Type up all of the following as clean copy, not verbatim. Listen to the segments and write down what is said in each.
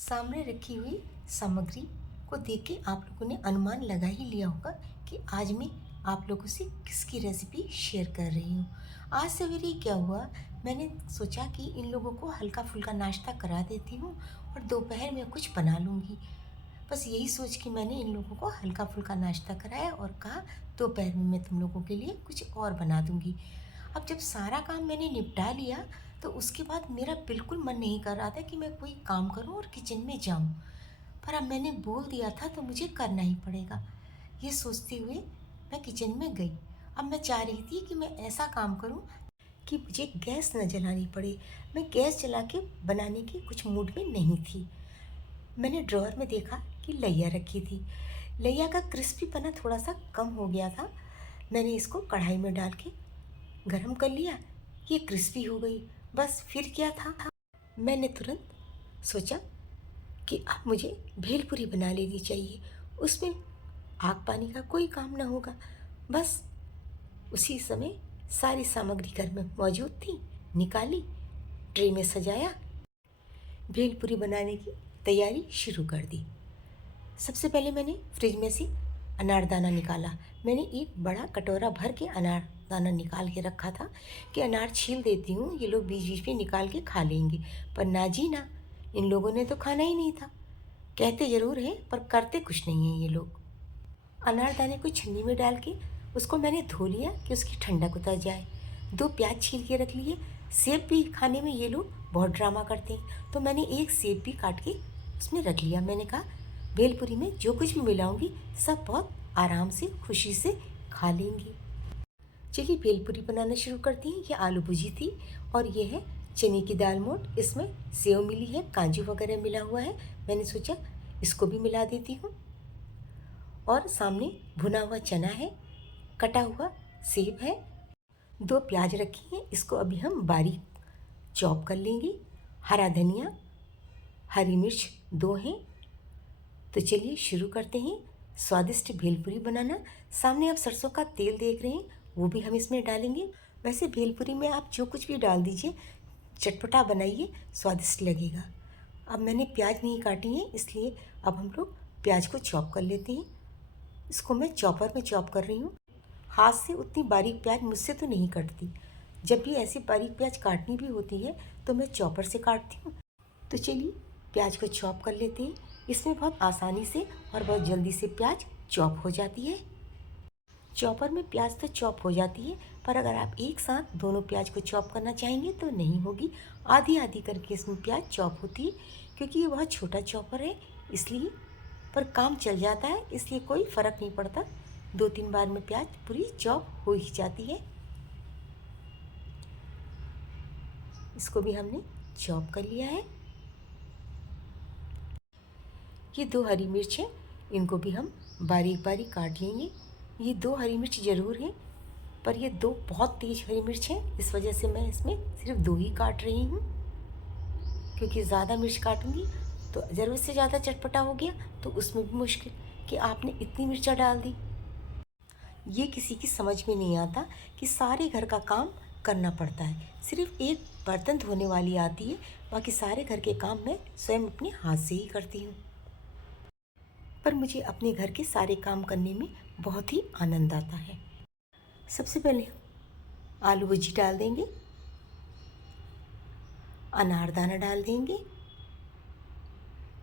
सामने रखी हुई सामग्री को देख के आप लोगों ने अनुमान लगा ही लिया होगा कि आज मैं आप लोगों से किसकी रेसिपी शेयर कर रही हूँ। आज सवेरे क्या हुआ, मैंने सोचा कि इन लोगों को हल्का फुल्का नाश्ता करा देती हूँ और दोपहर में कुछ बना लूँगी। बस यही सोच के मैंने इन लोगों को हल्का फुल्का नाश्ता कराया और कहा दोपहर में मैं तुम लोगों के लिए कुछ और बना दूँगी। अब जब सारा काम मैंने निपटा लिया तो उसके बाद मेरा बिल्कुल मन नहीं कर रहा था कि मैं कोई काम करूं और किचन में जाऊं। पर अब मैंने बोल दिया था तो मुझे करना ही पड़ेगा। ये सोचते हुए मैं किचन में गई। अब मैं चाह रही थी कि मैं ऐसा काम करूं कि मुझे गैस न जलानी पड़े। मैं गैस जला के बनाने के कुछ मूड में नहीं थी। मैंने ड्रॉअर में देखा कि लैया रखी थी। लैया का क्रिस्पीपना थोड़ा सा कम हो गया था। मैंने इसको कढ़ाई में डाल के गरम कर लिया। ये क्रिस्पी हो गई। बस फिर क्या था, मैंने तुरंत सोचा कि अब मुझे भेलपूरी बना लेनी चाहिए। उसमें आग पानी का कोई काम ना होगा। बस उसी समय सारी सामग्री घर में मौजूद थी, निकाली, ट्रे में सजाया, भेलपूरी बनाने की तैयारी शुरू कर दी। सबसे पहले मैंने फ्रिज में से अनारदाना निकाला। मैंने एक बड़ा कटोरा भर के अनारदाना निकाल के रखा था कि अनार छील देती हूँ, ये लोग बीच बीच में निकाल के खा लेंगे। पर ना जी ना, इन लोगों ने तो खाना ही नहीं था। कहते ज़रूर हैं पर करते कुछ नहीं हैं ये लोग। अनारदाने को छन्नी में डाल के उसको मैंने धो लिया कि उसकी ठंडक उतर जाए। 2 प्याज छील के रख लिए। सेब भी खाने में ये लोग बहुत ड्रामा करते हैं, तो मैंने एक सेब भी काट के उसमें रख लिया। मैंने कहा भेलपूरी में जो कुछ भी मिलाऊंगी सब बहुत आराम से खुशी से खा लेंगी। चलिए भेलपूरी बनाना शुरू करती हैं। ये आलू भुजी थी और ये है चने की दाल मोठ। इसमें सेव मिली है, काजू वगैरह मिला हुआ है। मैंने सोचा इसको भी मिला देती हूँ। और सामने भुना हुआ चना है, कटा हुआ सेब है, 2 प्याज रखी हैं, इसको अभी हम बारीक चॉप कर लेंगे। हरा धनिया, हरी मिर्च 2 हैं। तो चलिए शुरू करते हैं स्वादिष्ट भेलपूरी बनाना। सामने आप सरसों का तेल देख रहे हैं, वो भी हम इसमें डालेंगे। वैसे भेलपूरी में आप जो कुछ भी डाल दीजिए, चटपटा बनाइए, स्वादिष्ट लगेगा। अब मैंने प्याज नहीं काटी है, इसलिए अब हम लोग प्याज को चॉप कर लेते हैं। इसको मैं चॉपर में चॉप कर रही हूँ। हाथ से उतनी बारीक प्याज मुझसे तो नहीं कटती। जब भी ऐसी बारीक प्याज काटनी भी होती है तो मैं चॉपर से काटती हूँ। तो चलिए प्याज को चॉप कर लेते हैं। इसमें बहुत आसानी से और बहुत जल्दी से प्याज चॉप हो जाती है। चॉपर में प्याज तो चॉप हो जाती है, पर अगर आप एक साथ दोनों प्याज को चॉप करना चाहेंगे तो नहीं होगी। आधी आधी करके इसमें प्याज चॉप होती है, क्योंकि ये बहुत छोटा चॉपर है इसलिए। पर काम चल जाता है, इसलिए कोई फ़र्क नहीं पड़ता। 2-3 बार में प्याज पूरी चॉप हो ही जाती है। इसको भी हमने चॉप कर लिया है। ये 2 हरी मिर्च हैं, इनको भी हम बारीक बारीक काट लेंगे। ये 2 हरी मिर्च ज़रूर हैं, पर ये 2 बहुत तेज़ हरी मिर्च हैं, इस वजह से मैं इसमें सिर्फ 2 ही काट रही हूँ। क्योंकि ज़्यादा मिर्च काटूंगी तो ज़रूरत से ज़्यादा चटपटा हो गया तो उसमें भी मुश्किल कि आपने इतनी मिर्चा डाल दी। ये किसी की समझ में नहीं आता कि सारे घर का काम करना पड़ता है। सिर्फ एक बर्तन धोने वाली आती है, बाकी सारे घर के काम मैं स्वयं अपने हाथ से ही करती हूँ। पर मुझे अपने घर के सारे काम करने में बहुत ही आनंद आता है। सबसे पहले हम आलू भुजी डाल देंगे, अनारदाना डाल देंगे।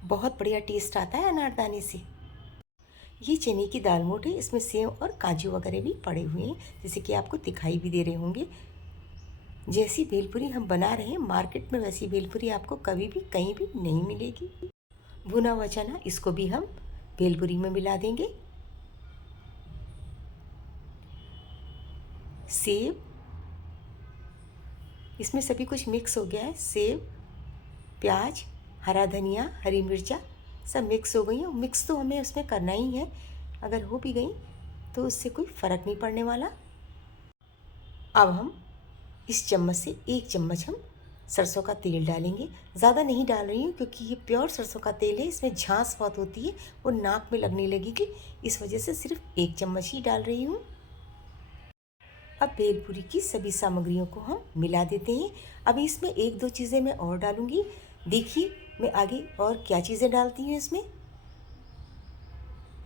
बहुत बढ़िया टेस्ट आता है अनारदाने से। ये चने की दाल मोठ है, इसमें सेव और काजू वगैरह भी पड़े हुए हैं, जैसे कि आपको दिखाई भी दे रहे होंगे। जैसी भेलपूरी हम बना रहे हैं मार्केट में, वैसी भेलपूरी आपको कभी भी कहीं भी नहीं मिलेगी। भुना हुआ चना, इसको भी हम भेलपूरी में मिला देंगे। सेब, इसमें सभी कुछ मिक्स हो गया है। सेब, प्याज, हरा धनिया, हरी मिर्चा सब मिक्स हो गई हैं। मिक्स तो हमें उसमें करना ही है, अगर हो भी गई तो उससे कोई फ़र्क नहीं पड़ने वाला। अब हम इस चम्मच से 1 चम्मच हम सरसों का तेल डालेंगे। ज़्यादा नहीं डाल रही हूँ क्योंकि ये प्योर सरसों का तेल है, इसमें झांस बहुत होती है, वो नाक में लगने लगेगी, इस वजह से सिर्फ 1 चम्मच ही डाल रही हूँ। अब भेलपूरी की सभी सामग्रियों को हम मिला देते हैं। अभी इसमें 1-2 चीज़ें मैं और डालूँगी। देखिए मैं आगे और क्या चीज़ें डालती हूँ इसमें।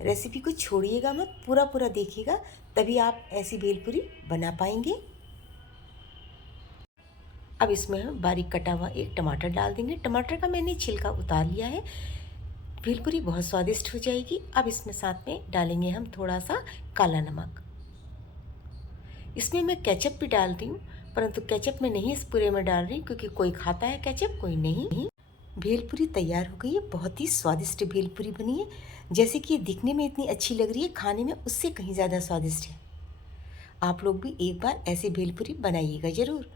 रेसिपी को छोड़िएगा मत, पूरा पूरा देखिएगा, तभी आप ऐसी भेलपुरी बना पाएंगे। अब इसमें हम बारीक कटा हुआ एक टमाटर डाल देंगे। टमाटर का मैंने छिलका उतार लिया है। भेलपुरी बहुत स्वादिष्ट हो जाएगी। अब इसमें साथ में डालेंगे हम थोड़ा सा काला नमक। इसमें मैं केचप भी डाल रही हूँ, परंतु केचप मैं नहीं इस पूरे में डाल रही क्योंकि कोई खाता है केचप, कोई नहीं। भेलपुरी तैयार हो गई है। बहुत ही स्वादिष्ट भेलपुरी बनी है। जैसे कि ये दिखने में इतनी अच्छी लग रही है, खाने में उससे कहीं ज़्यादा स्वादिष्ट है। आप लोग भी एक बार ऐसी भेलपुरी बनाइएगा ज़रूर।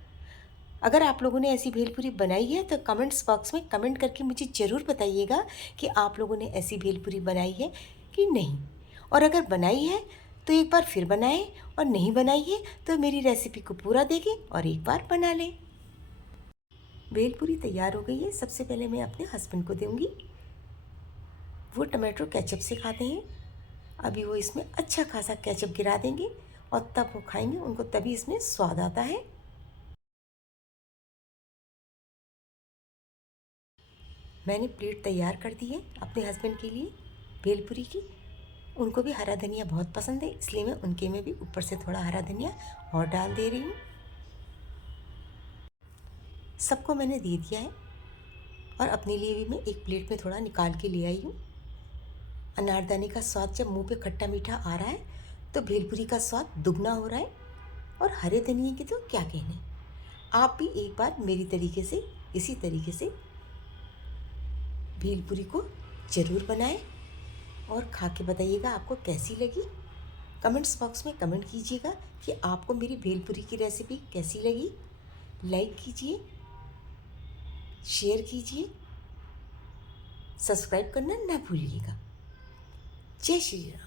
अगर आप लोगों ने ऐसी भेलपुरी बनाई है तो कमेंट्स बॉक्स में कमेंट करके मुझे ज़रूर बताइएगा कि आप लोगों ने ऐसी भेलपुरी बनाई है कि नहीं। और अगर बनाई है तो एक बार फिर बनाएं, और नहीं बनाई है तो मेरी रेसिपी को पूरा देखें और एक बार बना लें। भेलपुरी तैयार हो गई है। सबसे पहले मैं अपने हस्बैंड को दूंगी। वो टमाटो केचप से खाते हैं। अभी वो इसमें अच्छा खासा केचप गिरा देंगे और तब वो खाएंगे, उनको तभी इसमें स्वाद आता है। मैंने प्लेट तैयार कर दी है अपने हस्बैंड के लिए भेलपुरी की। उनको भी हरा धनिया बहुत पसंद है, इसलिए मैं उनके में भी ऊपर से थोड़ा हरा धनिया और डाल दे रही हूँ। सबको मैंने दे दिया है और अपने लिए भी मैं एक प्लेट में थोड़ा निकाल के ले आई हूँ। अनारदाने का स्वाद जब मुंह पे खट्टा मीठा आ रहा है तो भेलपुरी का स्वाद दुगना हो रहा है, और हरे धनिए की तो क्या कहने। आप भी एक बार मेरी तरीके से, इसी तरीके से भेलपुरी को ज़रूर बनाएं और खा के बताइएगा आपको कैसी लगी। कमेंट्स बॉक्स में कमेंट कीजिएगा कि आपको मेरी भेलपुरी की रेसिपी कैसी लगी। लाइक कीजिए, शेयर कीजिए, सब्सक्राइब करना ना भूलिएगा। जय श्री राम।